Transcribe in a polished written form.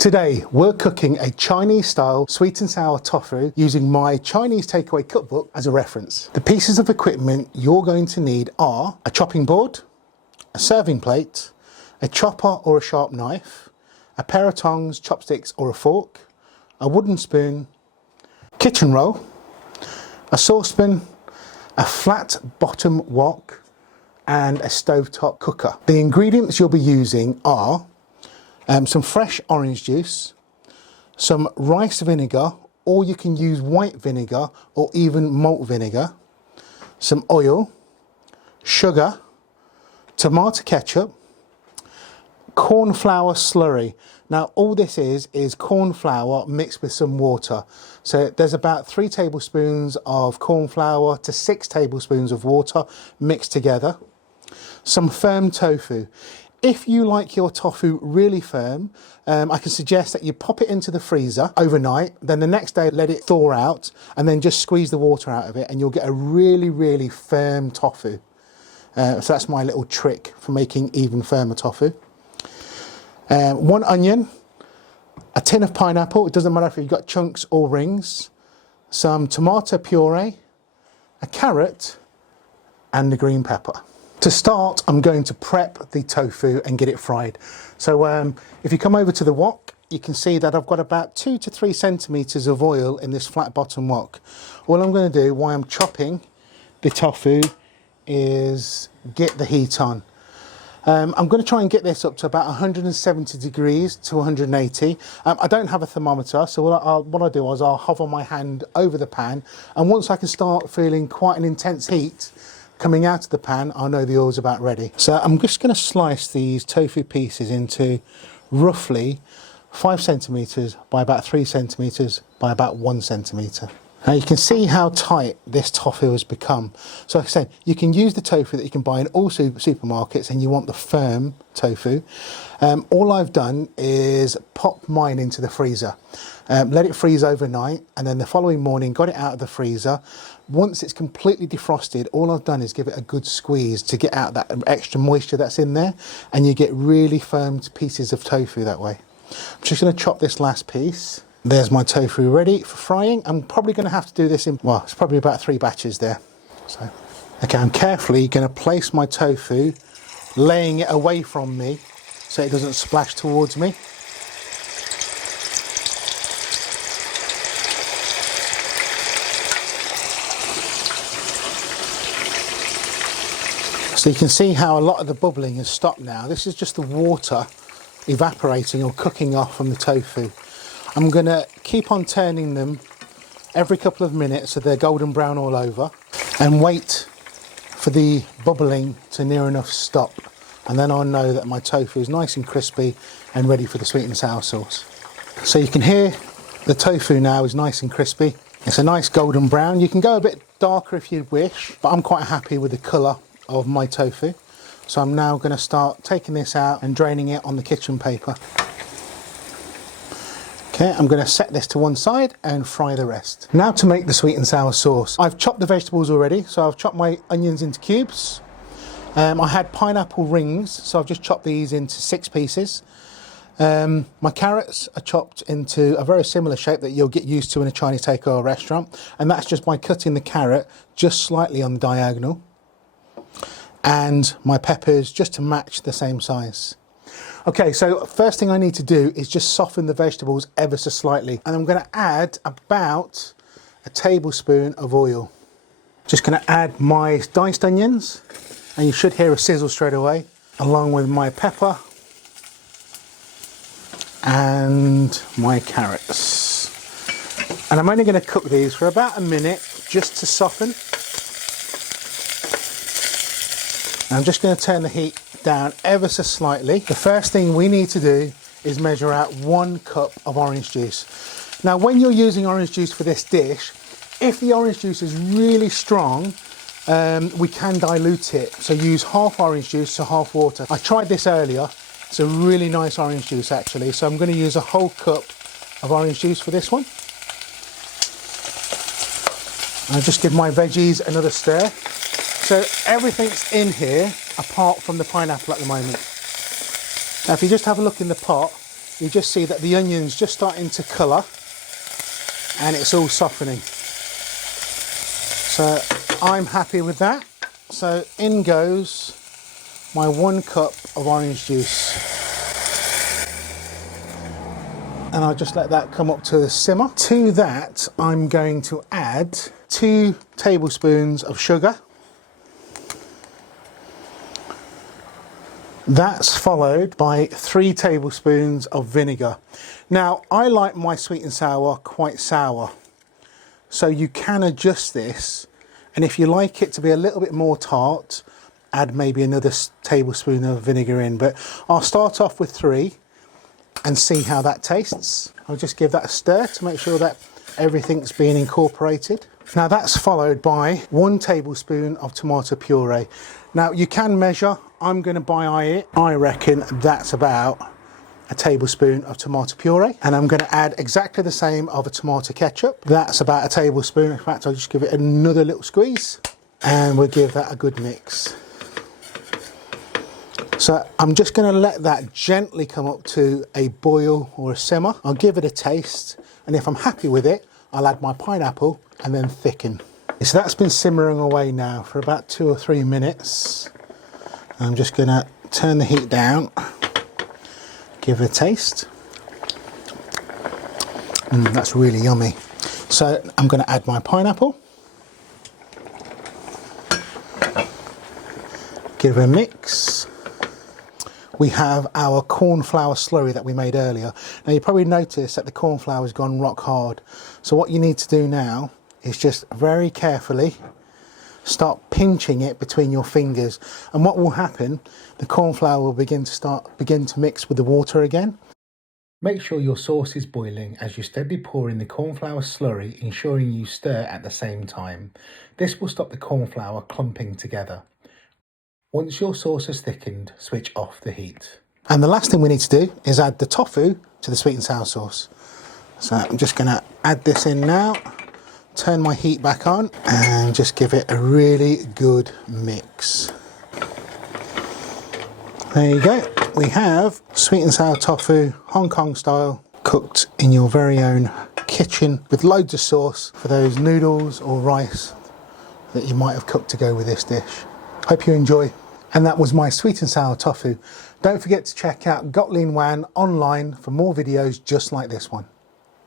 Today we're cooking a Chinese style sweet and sour tofu using my Chinese takeaway cookbook as a reference. The pieces of equipment you're going to need are a chopping board, a serving plate, a chopper or a sharp knife, a pair of tongs, chopsticks or a fork, a wooden spoon, kitchen roll, a saucepan, a flat bottom wok and a stovetop cooker. The ingredients you'll be using are some fresh orange juice, some rice vinegar, or you can use white vinegar or even malt vinegar, some oil, sugar, tomato ketchup, corn flour slurry. Now all this is corn flour mixed with some water. So there's about 3 tablespoons of corn flour to 6 tablespoons of water mixed together. Some firm tofu. If you like your tofu really firm, I can suggest that you pop it into the freezer overnight, then the next day let it thaw out and then just squeeze the water out of it and you'll get a really firm tofu. So that's my little trick for making even firmer tofu. 1 onion, a tin of pineapple, it doesn't matter if you've got chunks or rings, some tomato puree, a carrot and a green pepper. To start, I'm going to prep the tofu and get it fried. So if you come over to the wok, you can see that I've got about 2 to 3 centimeters of oil in this flat bottom wok. All I'm going to do while I'm chopping the tofu is get the heat on. I'm going to try and get this up to about 170 degrees to 180. I don't have a thermometer, so what I'll do is I'll hover my hand over the pan, and once I can start feeling quite an intense heat coming out of the pan, I know the oil's about ready. So I'm just going to slice these tofu pieces into roughly 5 centimeters by about 3 centimeters by about 1 centimeter. Now you can see how tight this tofu has become. So like I said, you can use the tofu that you can buy in all supermarkets and you want the firm tofu. All I've done is pop mine into the freezer, let it freeze overnight, and then the following morning got it out of the freezer. Once it's completely defrosted, all I've done is give it a good squeeze to get out that extra moisture that's in there, and you get really firm pieces of tofu that way. I'm just going to chop this last piece. There's my tofu ready for frying. I'm probably going to have to do this in, well, it's probably about 3 batches there. So, okay, I'm carefully going to place my tofu, laying it away from me so it doesn't splash towards me. So you can see how a lot of the bubbling has stopped now. This is just the water evaporating or cooking off from the tofu. I'm going to keep on turning them every couple of minutes so they're golden brown all over, and wait for the bubbling to near enough stop, and then I'll know that my tofu is nice and crispy and ready for the sweet and sour sauce. So you can hear the tofu now is nice and crispy. It's a nice golden brown. You can go a bit darker if you wish, but I'm quite happy with the colour of my tofu. So I'm now going to start taking this out and draining it on the kitchen paper. Okay, I'm going to set this to one side and fry the rest. Now to make the sweet and sour sauce. I've chopped the vegetables already, so I've chopped my onions into cubes. I had pineapple rings, so I've just chopped these into 6 pieces. My carrots are chopped into a very similar shape that you'll get used to in a Chinese takeaway restaurant, and that's just by cutting the carrot just slightly on the diagonal. And my peppers just to match the same size. Okay, so first thing I need to do is just soften the vegetables ever so slightly, and I'm going to add about a tablespoon of oil. Just going to add my diced onions, and you should hear a sizzle straight away, along with my pepper and my carrots. And I'm only going to cook these for about a minute just to soften. I'm just going to turn the heat down ever so slightly. The first thing we need to do is measure out 1 cup of orange juice. Now when you're using orange juice for this dish, if the orange juice is really strong, we can dilute it. So use half orange juice to half water. I tried this earlier. It's a really nice orange juice actually. So I'm going to use a whole cup of orange juice for this one. I'll just give my veggies another stir. So everything's in here apart from the pineapple at the moment. Now if you just have a look in the pot, you just see that the onion's just starting to colour and it's all softening. So I'm happy with that. So in goes my 1 cup of orange juice. And I'll just let that come up to the simmer. To that, I'm going to add 2 tablespoons of sugar. That's followed by 3 tablespoons of vinegar. Now, I like my sweet and sour quite sour, so you can adjust this, and if you like it to be a little bit more tart, add maybe another tablespoon of vinegar in, but I'll start off with 3 and see how that tastes. I'll just give that a stir to make sure that everything's being incorporated. Now that's followed by 1 tablespoon of tomato puree. Now you can measure, I'm going to buy it. I reckon that's about a tablespoon of tomato puree, and I'm going to add exactly the same of a tomato ketchup. That's about a tablespoon. In fact, I'll just give it another little squeeze and we'll give that a good mix. So I'm just going to let that gently come up to a boil or a simmer. I'll give it a taste, and if I'm happy with it, I'll add my pineapple and then thicken. So that's been simmering away now for about 2 or 3 minutes. I'm just going to turn the heat down, give it a taste. That's really yummy. So I'm going to add my pineapple, give it a mix. We have our corn flour slurry that we made earlier. Now you probably noticed that the corn flour has gone rock hard. So what you need to do now is just very carefully start pinching it between your fingers. And what will happen, the corn flour will begin to mix with the water again. Make sure your sauce is boiling as you steadily pour in the corn flour slurry, ensuring you stir at the same time. This will stop the corn flour clumping together. Once your sauce has thickened, switch off the heat. And the last thing we need to do is add the tofu to the sweet and sour sauce. So I'm just going to add this in now, turn my heat back on and just give it a really good mix. There you go. We have sweet and sour tofu, Hong Kong style, cooked in your very own kitchen with loads of sauce for those noodles or rice that you might have cooked to go with this dish. Hope you enjoy. And that was my sweet and sour tofu. Don't forget to check out Gotlin Wan online for more videos just like this one.